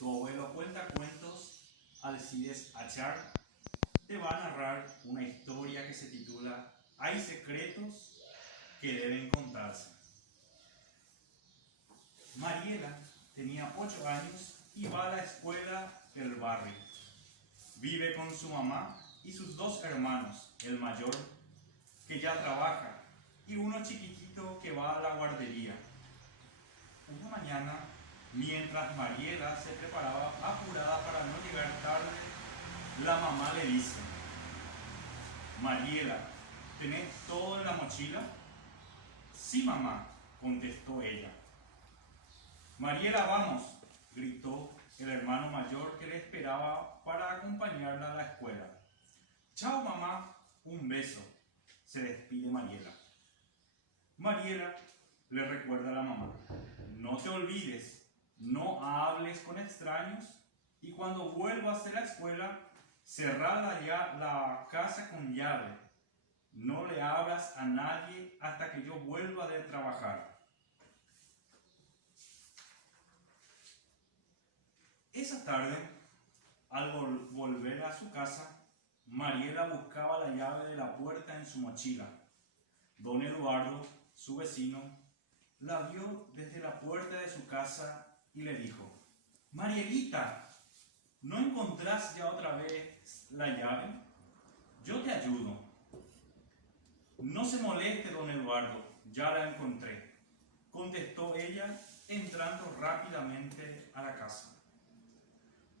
Tu abuelo cuenta cuentos, Alcides Achar te va a narrar una historia que se titula Hay secretos que deben contarse. Mariela tenía 8 años y va a la escuela del barrio. Vive con su mamá y sus 2 hermanos, el mayor, que ya trabaja, y uno chiquitito que va a la guardería. Una mañana, mientras Mariela se preparaba apurada para no llegar tarde, la mamá le dice: Mariela, ¿tenés todo en la mochila? Sí, mamá, contestó ella. Mariela, vamos, gritó el hermano mayor que le esperaba para acompañarla a la escuela. Chao, mamá, un beso, se despide Mariela. Mariela le recuerda a la mamá: no te olvides, no hables con extraños y cuando vuelvas a la escuela, cerrá la casa con llave. No le abras a nadie hasta que yo vuelva de trabajar. Esa tarde, al volver a su casa, Mariela buscaba la llave de la puerta en su mochila. Don Eduardo, su vecino, la vio desde la puerta de su casa y le dijo: Marielita, ¿no encontrás ya otra vez la llave? Yo te ayudo. No se moleste, don Eduardo, ya la encontré, contestó ella, entrando rápidamente a la casa.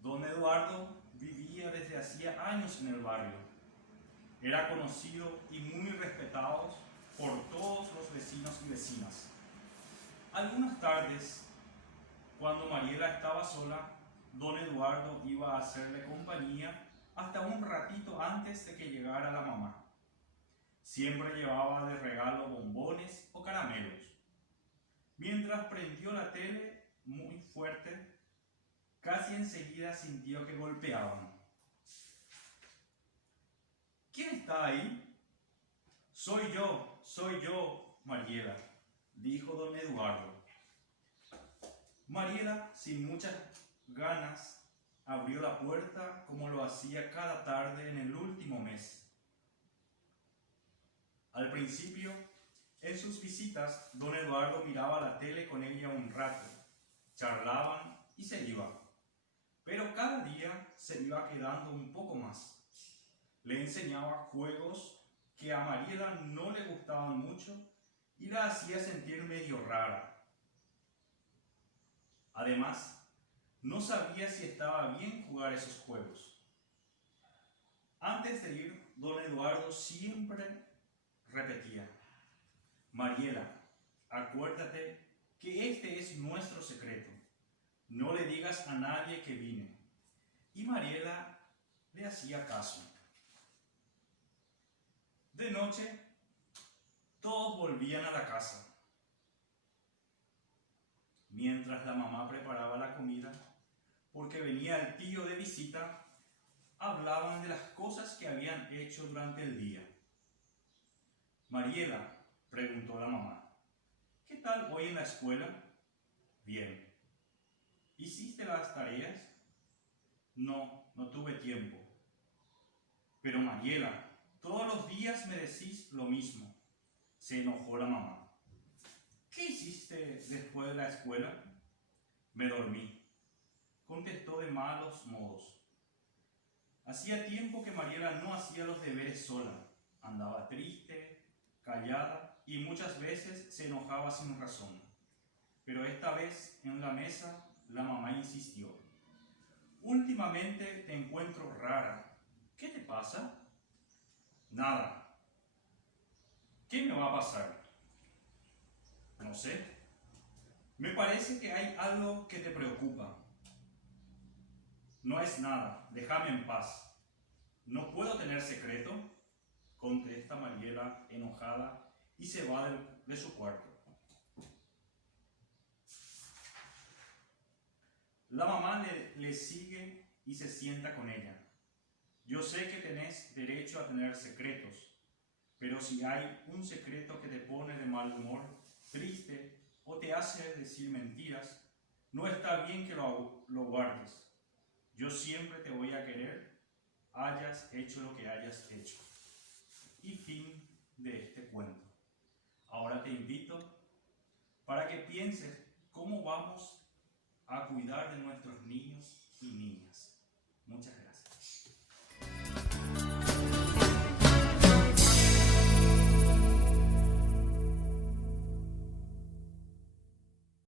Don Eduardo vivía desde hacía años en el barrio. Era conocido y muy respetado por todos los vecinos y vecinas. Algunas tardes, cuando Mariela estaba sola, don Eduardo iba a hacerle compañía hasta un ratito antes de que llegara la mamá. Siempre llevaba de regalo bombones o caramelos. Mientras prendió la tele muy fuerte, casi enseguida sintió que golpeaban. ¿Quién está ahí? Soy yo, Mariela, dijo don Eduardo. Mariela, sin muchas ganas, abrió la puerta como lo hacía cada tarde en el último mes. Al principio, en sus visitas, don Eduardo miraba la tele con ella un rato, charlaban y se iba. Pero cada día se iba quedando un poco más. Le enseñaba juegos que a Mariela no le gustaban mucho y la hacía sentir medio rara. Además, no sabía si estaba bien jugar esos juegos. Antes de ir, don Eduardo siempre repetía: Mariela, acuérdate que este es nuestro secreto. No le digas a nadie que vine. Y Mariela le hacía caso. De noche, todos volvían a la casa. Mientras la mamá preparaba la comida, porque venía el tío de visita, hablaban de las cosas que habían hecho durante el día. Mariela, preguntó la mamá, ¿qué tal hoy en la escuela? Bien. ¿Hiciste las tareas? No, no tuve tiempo. Pero Mariela, todos los días me decís lo mismo. Se enojó la mamá. ¿Qué hiciste después de la escuela? Me dormí, contestó de malos modos. Hacía tiempo que Mariela no hacía los deberes sola. Andaba triste, callada y muchas veces se enojaba sin razón. Pero esta vez en la mesa la mamá insistió. Últimamente te encuentro rara. ¿Qué te pasa? Nada. ¿Qué me va a pasar? No sé. Me parece que hay algo que te preocupa. No es nada, déjame en paz. ¿No puedo tener secreto?, contesta Mariela enojada y se va de su cuarto. La mamá le sigue y se sienta con ella. Yo sé que tenés derecho a tener secretos, pero si hay un secreto que te pone de mal humor, triste o te hace decir mentiras, No está bien que lo guardes. Yo siempre te voy a querer, hayas hecho lo que hayas hecho. Y fin de este cuento. Ahora te invito para que pienses cómo vamos a cuidar de nuestros niños y niñas. Muchas gracias.